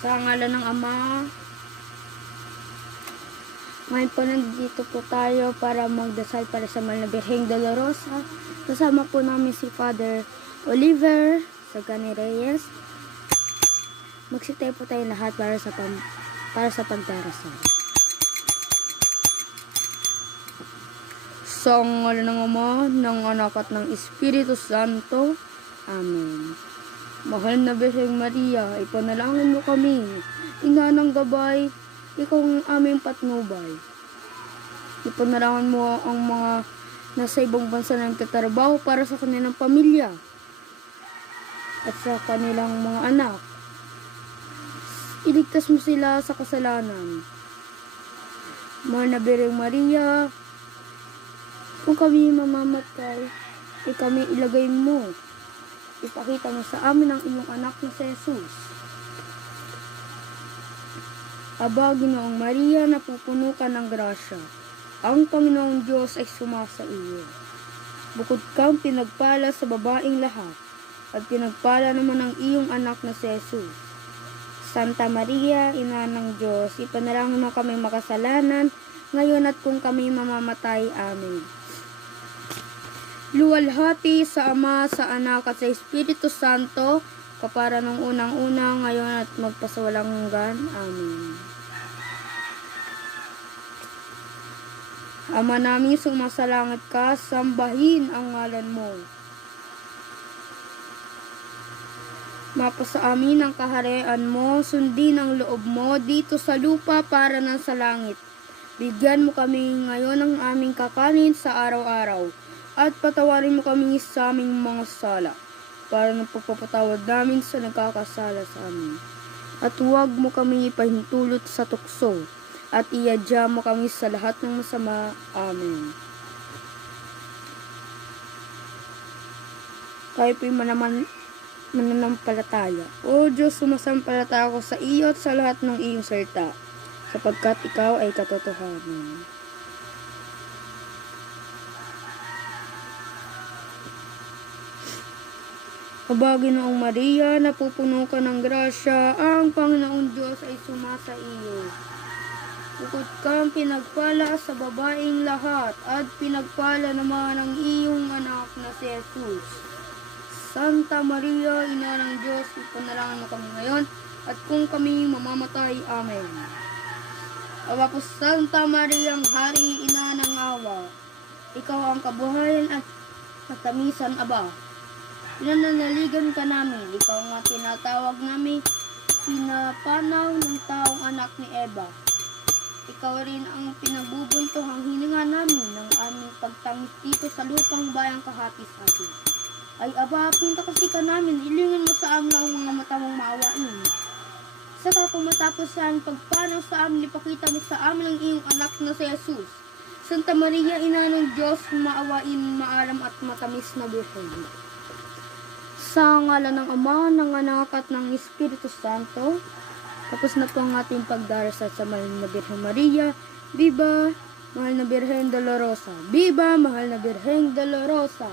Sa ngalan ng Ama. Ngayon po nandito po tayo para magdasal para sa Mahal na Birheng Dolorosa. Kasama po namin si Father Oliver Sagani Reyes. Magsitay po tayo lahat para sa pagdarasal. Sa ngalan ng Ama, ng Anak at ng Espiritu Santo. Amen. Mahal na Birheng Maria, ipanalangin mo kami. Ina ng gabay, ikaw ang aming patnubay. Ipanalangin mo ang mga nasa ibang bansa na nagtatrabaho para sa kanilang pamilya at sa kanilang mga anak. Iligtas mo sila sa kasalanan. Mahal na Birheng Maria, kung kami mamamatay, kami ilagay mo. Ipakita mo sa amin ang iyong anak na si Jesus. Aba, Ginoong Maria, napupuno ka ng grasya. Ang Panginoong Diyos ay sumasa iyo. Bukod kang pinagpala sa babaeng lahat, at pinagpala naman ang iyong anak na si Jesus. Santa Maria, Ina ng Diyos, ipanalangin mo kami makasalanan, ngayon at kung kami mamamatay. Amen. Luwalhati sa Ama, sa Anak at sa Espiritu Santo, kapara nung unang-unang, ngayon at magpasawalang hanggan. Amen. Ama namin, sumasalangit ka, sambahin ang ngalan mo. Mapasa amin ang kaharian mo, sundin ang loob mo dito sa lupa para ng sa langit. Bigyan mo kami ngayon ng aming kakanin sa araw-araw. At patawarin mo kami sa aming mga sala, para ng pagpapatawad namin sa nagkakasala sa amin. At huwag mo kami ipahintulot sa tukso, at iadya mo kami sa lahat ng masama. Amen. Tayo po'y mananampalataya. O Diyos, sumasampalataya ako sa iyo at sa lahat ng iyong salita, sapagkat ikaw ay katotohanan. Aba, Ginoong Maria, napupuno ka ng grasya, ang Panginoong Diyos ay sumasa iyo. Bukod kang pinagpala sa babaeng lahat, at pinagpala naman ang iyong anak na si Jesus. Santa Maria, Ina ng Diyos, ipanalangin mo kami ngayon, at kung kami mamamatay. Amen. Aba po, Santa Maria, ang Hari, Ina ng awa, ikaw ang kabuhayan at katamisan, Aba. Pinananaligan ka namin, ikaw nga tinatawag namin, pinapanaw ng taong anak ni Eva. Ikaw rin ang pinagbubuntohang hininga namin ng aming pagtangis dito sa lupang bayang kahati-hati. Ay Aba, pinta kasi ka namin, ilingin mo sa amin ang mga mata mong maawain. Saka kung matapos yan, pagpanaw sa amin, ipakita mo sa amin ang iyong anak na si Jesus. Santa Maria, Ina ng Diyos, maawain, maalam at matamis na Birhen. Sa ngalan ng Ama, ng Anak at ng Espiritu Santo. Tapos na po ang ating pagdarasal sa Mahal na Birheng Maria. Viva Mahal na Birheng Dolorosa! Viva Mahal na Birheng Dolorosa!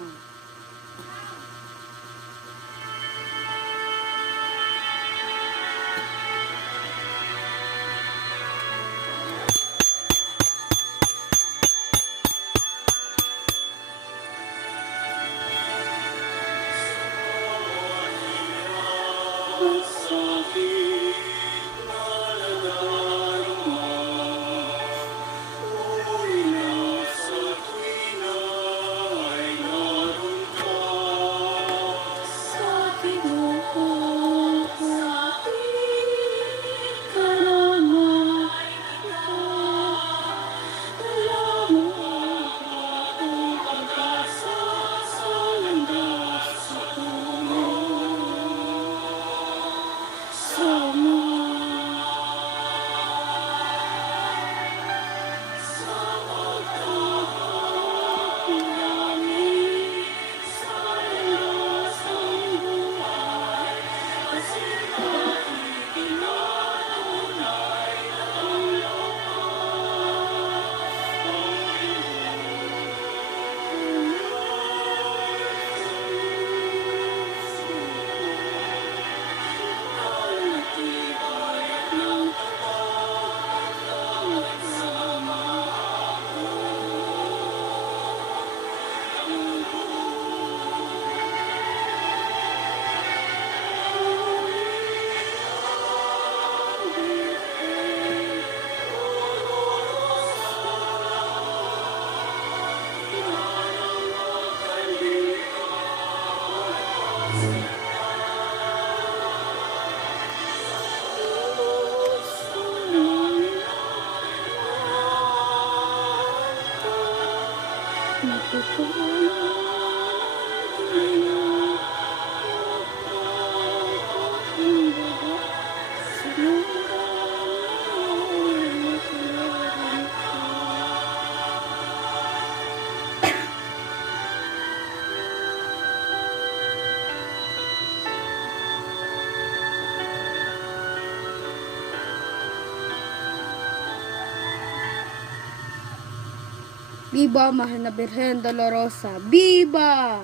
Viva Mahal na Birhen Dolorosa! Viva!